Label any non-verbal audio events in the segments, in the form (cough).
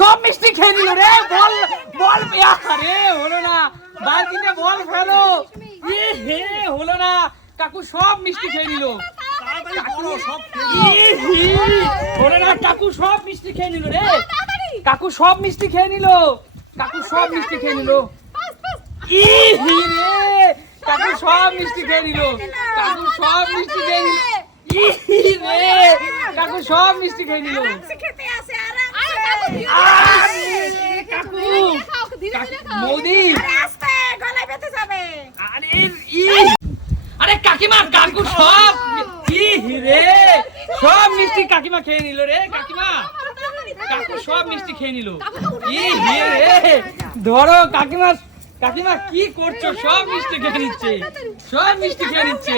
সব মিষ্টি খেয়ে নিল রে বল বল আরে হলো না। বালতিতে বল ফেলো। হে হলো না। কাকু সব মিষ্টি খেয়ে নিল। হলো না। কাকু সব মিষ্টি খেয়ে নিল রে। কাকু সব মিষ্টি খেয়ে নিল। কাকু সব মিষ্টি খেয়ে নিল। ই রে কাকু সব মিষ্টি খেয়ে নিল। কাকু সব মিষ্টি খেয়ে নিল। রে কাকু সব মিষ্টি খেয়ে নিল। খেতে আসে আর আরে, কাকু সব ই রে সব মিষ্টি কাকিমা খেয়ে নিল। রে কাকিমা কাকু সব মিষ্টি খেয়ে নিল ই রে ধরো কাকিমা কাকিমা কি করছ সব মিষ্টি খেয়ে নিচ্ছে সব মিষ্টি খেয়ে নিচ্ছে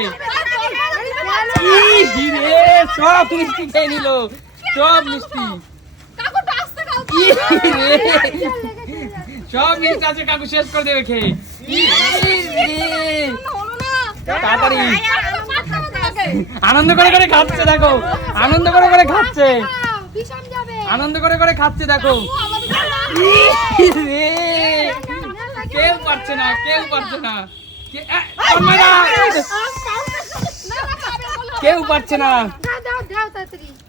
ই রে সব মিষ্টি খেয়ে নিল সব মিষ্টি সব মিষ্টি আছে কাকু শেষ করে দেবে খেয়ে তাড়াতাড়ি আনন্দ করে করে খাচ্ছে দেখো আনন্দ করে করে খাচ্ছে আনন্দ করে করে খাচ্ছে দেখো কেউ পারছে না কেউ পারছে না! কেউ পারছে না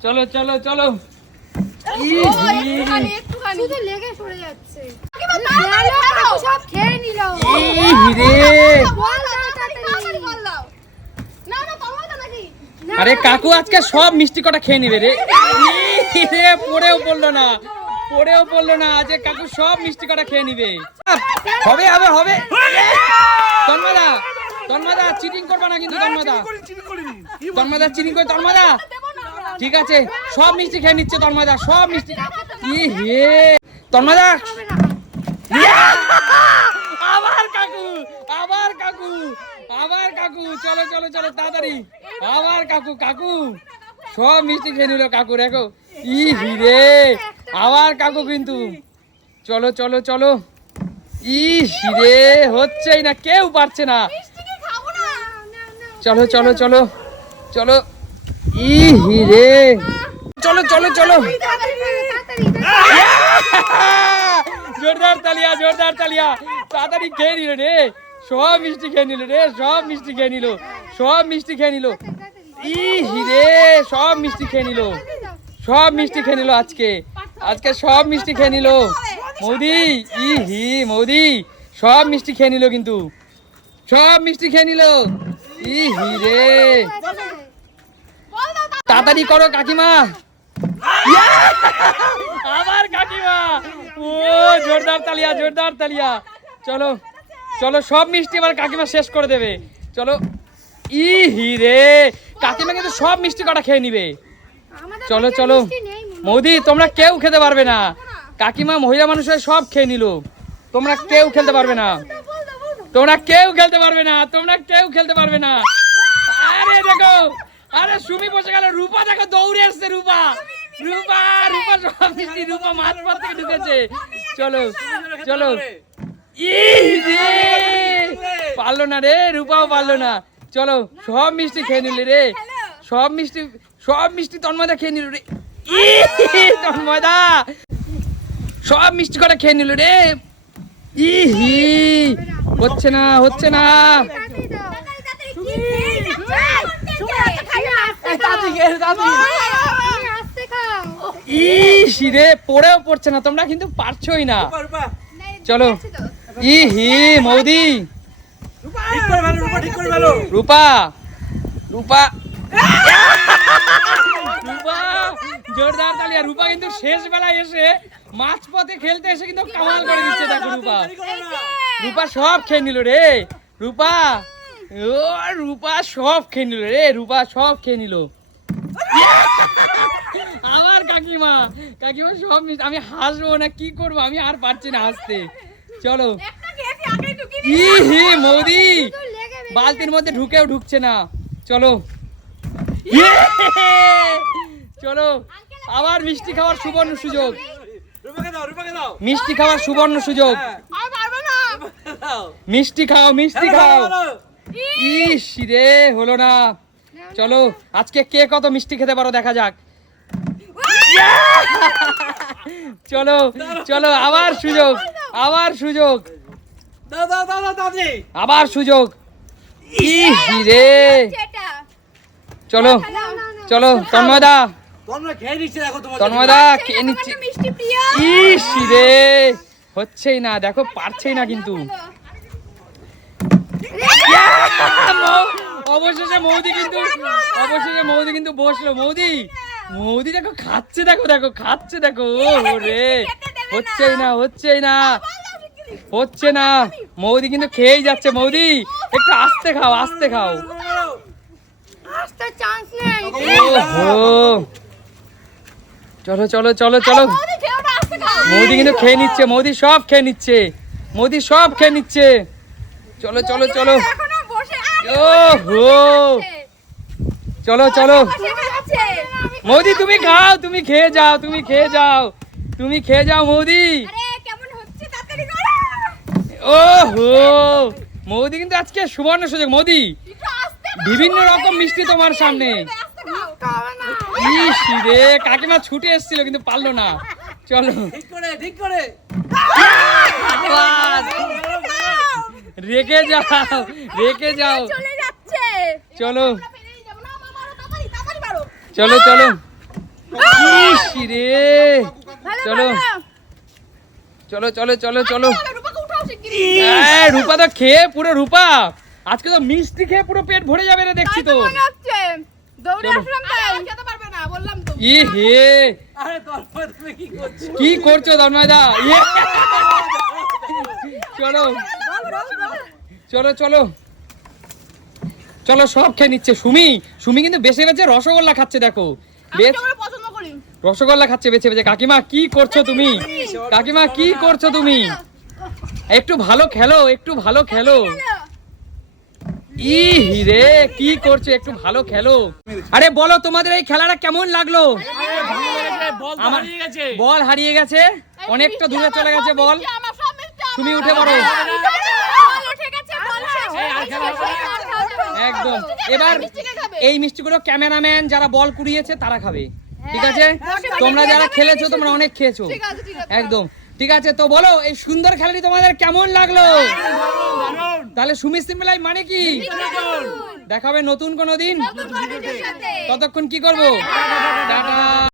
চলো চলো চলো আরে কাকু আজকে সব মিষ্টি কটা খেয়ে নিবে রে। পড়েও পড়ল না। পড়েও পড়ল না। আজকে কাকু সব মিষ্টি কটা খেয়ে নিবে। হবে হবে হবে। তন্মদা তন্মদা চিটিং করবা না কিন্তু তন্মদা। তন্মদা চিটিং করে তন্মদা। ঠিক আছে? সব মিষ্টি খেয়ে নিচ্ছে তন্মদা সব মিষ্টি ই হে তন্মদা আবার কাকু আবার কাকু আবার কাকু। চলো চলো চলো তাড়াতাড়ি। আবার কাকু কাকু। সব মিষ্টি খেয়ে নিল কাকু দেখো ই হিরে আবার কাকু কিন্তু। চলো চলো চলো। ই হিরে হচ্ছেই না কেউ পারছে না। চলো চলো চলো। চলো। ই হিরে চলো চলো চলো। জোরদার তালিয়া জোরদার তালিয়া। তাড়াতাড়ি খেয়ে নিল রে। সব মিষ্টি খেয়ে নিল রে সব মিষ্টি খেয়ে নিল। সব মিষ্টি খেয়ে নিল। ই হিরে সব মিষ্টি খেয়ে নিল। সব মিষ্টি খেয়ে নিল আজকে। আজকে সব মিষ্টি খেয়ে নিল। মৌদি ই হি মৌদি। সব মিষ্টি খেয়ে নিল কিন্তু। সব মিষ্টি খেয়ে নিল। ই হি রে। তাড়াতাড়ি করো কাকিমা! আবার কাকিমা। ও জোরদার তালিয়া জোরদার তালিয়া। চলো চলো সব মিষ্টি এবার কাকিমা শেষ করে দেবে। চলো ই হি রে কাকিমা কিন্তু সব মিষ্টি কটা খেয়ে নিবে। চলো চলো। মিষ্টি নেই। মৌদি তোমরা কেউ খেতে পারবে না। কাকিমা মহিলা মানুষের সব খেয়ে নিল। তোমরা কেউ খেলতে পারবে না। তোমরা কেউ খেলতে পারবে না তোমরা কেউ খেলতে পারবে না। আরে দেখো আরে সুমি বসে গেল রূপা দেখো দৌড়ে আসছে রূপা রূপা রূপা সব মিষ্টি রূপা মাছ পাত থেকে ঢুকেছে চলো চলো পারল না রে রূপাও পারল না চলো সব মিষ্টি খেয়ে নিলি রে সব মিষ্টি সব মিষ্টি তন্ময়দা খেয়ে নিল রে ই তন্ময়দা সব মিষ্টি করে খেয়ে নিল রে ই হি হচ্ছে না হচ্ছে না পড়েও পড়ছে না তোমরা কিন্তু পারছোই না। চলো ই হি মৌদি রূপা। ঠিক করে ভালো রূপা রূপা। রূপা জোরদার তালিয়া। রূপা কিন্তু শেষ বেলায় এসে মাছ পথে খেলতে এসে কিন্তু কামাল করে দিচ্ছে দেখো রূপা। রূপা সব খেয়ে নিল রে। রূপা ও রূপা সব খেয়ে নিল রে রূপা সব খেয়ে নিল। আমার কাকিমা কাকিমা সব আমি হাসবো না কি করব? আমি আর পারছি না হাসতে। চলো। হি মোদি বালতির মধ্যে ঢুকেও ঢুকছে না। চলো। ইয়ে! চলো। আবার মিষ্টি খাওয়ার সুবর্ণ সুযোগ। মিষ্টি খাওয়ার সুবর্ণ সুযোগ। হ্যাঁ, মিষ্টি খাও মিষ্টি খাও। হ্যালো, ইস রে হলো না। চলো আজকে কে কত মিষ্টি খেতে পারো দেখা যাক। (laughs) চলো চলো আবার সুযোগ আবার সুযোগ। দাও দাও দাও দাও দাদি। আবার সুযোগ। ইস। রে। চলো চলো তন্ময়দা। তোমরা খেয়ে নিচ্ছে তন্ময়দা খেয়ে নিচ্ছে। ইস রে হচ্ছেই না দেখো পারছেই না কিন্তু। অবশেষে মৌদি কিন্তু অবশেষে মৌদি কিন্তু বসল। মৌদি! মৌদি দেখো খাচ্ছে দেখো দেখো খাচ্ছে দেখো। ও রে! হচ্ছেই না হচ্ছেই না। হচ্ছে না। মৌদি কিন্তু খেয়েই যাচ্ছে। মৌদি একটু আস্তে খাও আস্তে খাও। চলো চলো চলো চলো। মোদি কিন্তু খেয়ে নিচ্ছে মোদি সব খেয়ে নিচ্ছে। মোদি সব খেয়ে নিচ্ছে। চলো চলো চলো। এখনও বসে। চলো চলো। মোদি তুমি খাও তুমি খেয়ে যাও তুমি খেয়ে যাও তুমি খেয়ে যাও মোদি। আরে কেমন হচ্ছে তাড়াতাড়ি করো। ওহো মোদি কিন্তু আজকে সুবর্ণ সুযোগ। মোদি বিভিন্ন রকম মিষ্টি তোমার সামনে। ইস রে কাকিমা ছুটে এসেছিল কিন্তু পারল না। চলো। ঠিক করে ঠিক করে বাস, রেখে যাও রেখে যাও। চলে যাচ্ছে। চলো। চলো চলো। ইস! রে! চলো। চলো চলো চলো চলো। রূপা তো খেয়ে পুরো রূপা। আজকে তো মিষ্টি খেয়ে পুরো পেট ভরে যাবে রে দেখছি তো কি করছ? কি করছ ধর্মদা ইয়ে। চলো। চলো চলো। চলো সব খেয়ে নিচ্ছে। সুমি সুমি কিন্তু বেছে বেছে রসগোল্লা খাচ্ছে দেখো। বেশ রসগোল্লা খাচ্ছে বেছে বেছে। কাকিমা কি করছ তুমি? কাকিমা কি করছ তুমি? একটু ভালো খেলো একটু ভালো খেলো। ই রে কি করছ? একটু ভালো খেলো। আরে বলো তোমাদের এই খেলাটা কেমন লাগল? বল হারিয়ে গেছে। বল হারিয়ে গেছে। অনেকটা দূরে চলে গেছে বল। তুমি উঠে পড়ো বল উঠে গেছে বল শেষ এই, আর খেলা হবে না। আর খাওয়া যাবে না। একদম। এবার? এই মিষ্টিগুলো ক্যামেরাম্যান যারা বল কুড়িয়েছে তারা খাবে। ঠিক আছে? তোমরা যারা খেলেছো তোমরা অনেক খেয়েছো। একদম। ঠিক আছে তো বলো এই সুন্দর খেলাটি তোমাদের কেমন লাগল? তাহলে সুমিস্ত্রি মেলায় মানে কি? দেখাবে নতুন কোনো দিন? ততক্ষণ কি করব? টাটা।